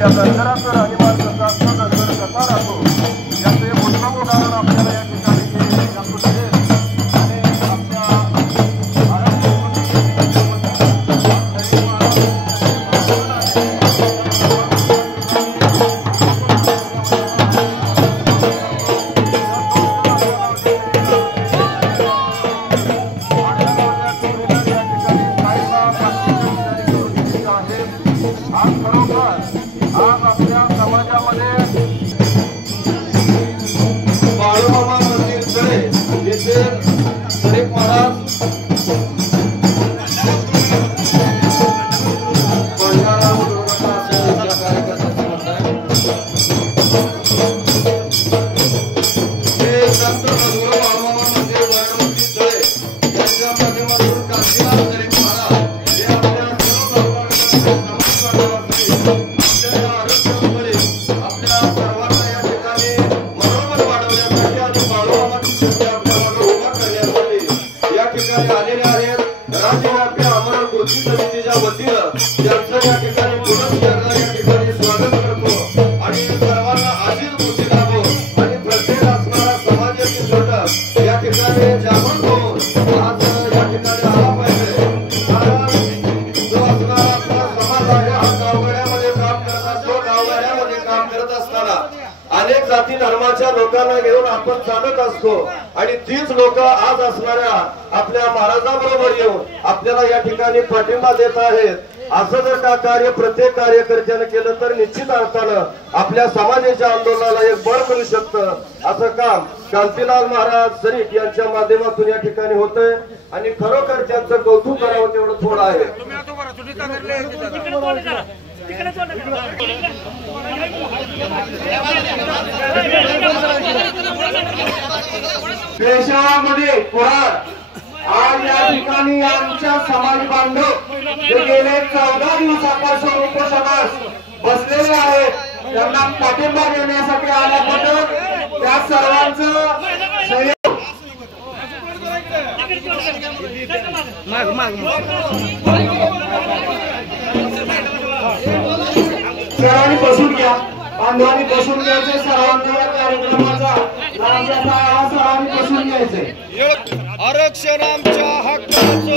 या दर्शनाचं राहणीमान कसं असतं, दर्शन कसा राहतो याचं एक उत्तम उदाहरण आपल्याला या ठिकाणी सांगतो आणि आपल्या आज आपल्या समाजामध्ये बाळूमामा मंदिर तळे येथे गरीब महाराज राज्यव्यापी अमर कृषी समितीच्या वतीनं त्यांचं या ठिकाणी पुनश्च या ठिकाणी स्वागत करतो आणि सर्वांना आशीष बुद्धी लाभो आणि प्रत्येक असणारा समाजाची घटक या ठिकाणी जागृत होऊन आज या ठिकाणी आला पाहिजे। जो असणारा आपला समाज आहे हा गावगाड्यामध्ये काम करत असतो, गावगाड्यामध्ये काम करत असताना अनेक जाती धर्माच्या लोकांना घेऊन आपण चालत असतो आणि तीच लोक आज असणाऱ्या आपल्या महाराजांबरोबर येऊन आपल्याला या ठिकाणी पाठिंबा देत आहेत। असं जर का कार्य प्रत्येक कार्यकर्त्याने केलं तर निश्चित अर्थानं आपल्या समाजाच्या आंदोलनाला एक बळ मिळू शकतं। असं काम कांतीलाल महाराज सरीट यांच्या माध्यमातून या ठिकाणी होतंय आणि खरोखर त्यांचं कौतुक करावं तेवढं थोडं आहे। देशामध्ये आज या ठिकाणी आमच्या समाज बांधव जे गेले 14 दिवसापासून उपोषणास बसलेले आहेत त्यांना पाठिंबा देण्यासाठी आल्याबद्दल त्या सर्वांचं सर्वांनी बसून घ्या, बांधवांनी बसून घ्यायचे, सर्वांनी या कार्यक्रमाचा सर्वांनी बसून घ्यायचे। आरक्षण आमच्या हक्काचं